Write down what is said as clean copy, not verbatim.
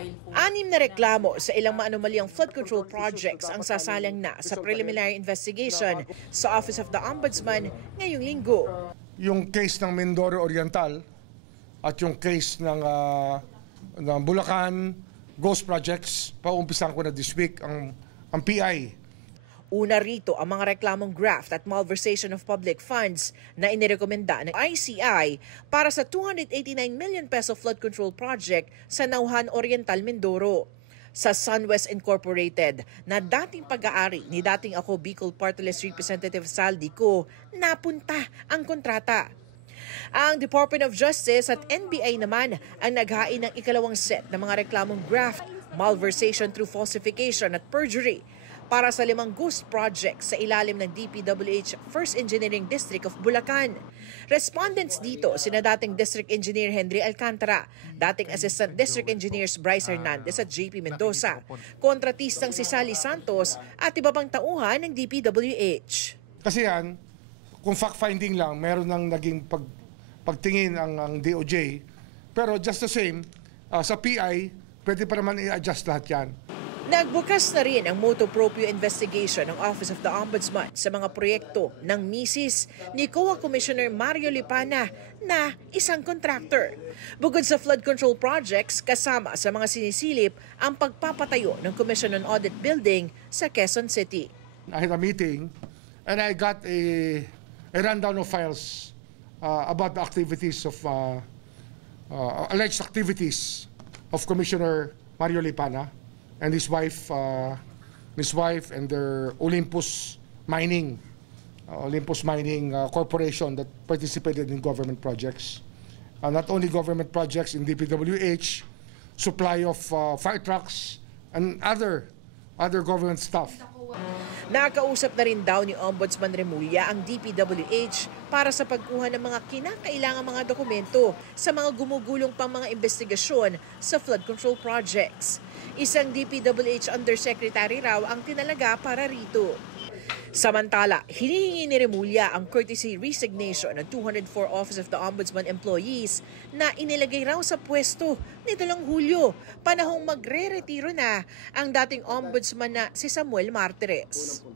6 na reklamo sa ilang maanomalyang flood control projects ang sasalang na sa preliminary investigation sa Office of the Ombudsman ngayong linggo. Yung case ng Mindoro Oriental at yung case ng Bulacan Ghost Projects, paumpisan ko na this week ang PI. Una rito ang mga reklamong graft at malversation of public funds na inirekomenda ng ICI para sa 289 million peso flood control project sa Nauhan Oriental, Mindoro. Sa SunWest Incorporated na dating pag-aari ni dating ako Bicol Party List Representative Saldi Co, napunta ang kontrata. Ang Department of Justice at NBI naman ang naghain ng ikalawang set ng mga reklamong graft, malversation through falsification at perjury para sa 5 ghost projects sa ilalim ng DPWH 1st Engineering District of Bulacan. Respondents dito sina dating District Engineer Henry Alcantara, dating Assistant District Engineers Bryce Hernandez at JP Mendoza, kontratistang si Sally Santos at iba pang tauhan ng DPWH. Kasi yan, kung fact-finding lang, meron nang naging pagtingin ang DOJ, pero just the same, sa PI, pwede pa naman i-adjust lahat yan. Nagbukas na rin ang motu proprio investigation ng Office of the Ombudsman sa mga proyekto ng misis ni COA Commissioner Mario Lipana na isang contractor. Bukod sa flood control projects, kasama sa mga sinisilip ang pagpapatayo ng Commission on Audit Building sa Quezon City. I had a meeting and I got a rundown of files about the activities of alleged activities of Commissioner Mario Lipana and his wife and their Olympus Mining Corporation that participated in government projects. Not only government projects in DPWH, supply of fire trucks and other government stuff. Nakausap na rin daw ni Ombudsman Remulla ang DPWH para sa pagkuha ng mga kinakailangang mga dokumento sa mga gumugulong pang mga investigasyon sa flood control projects. Isang DPWH Undersecretary raw ang tinalaga para rito. Samantala, hinihingi ni Remulla ang courtesy resignation ng 204 Office of the Ombudsman employees na inilagay raw sa pwesto nito lang Hulyo, panahong magre-retiro na ang dating ombudsman na si Samuel Martires.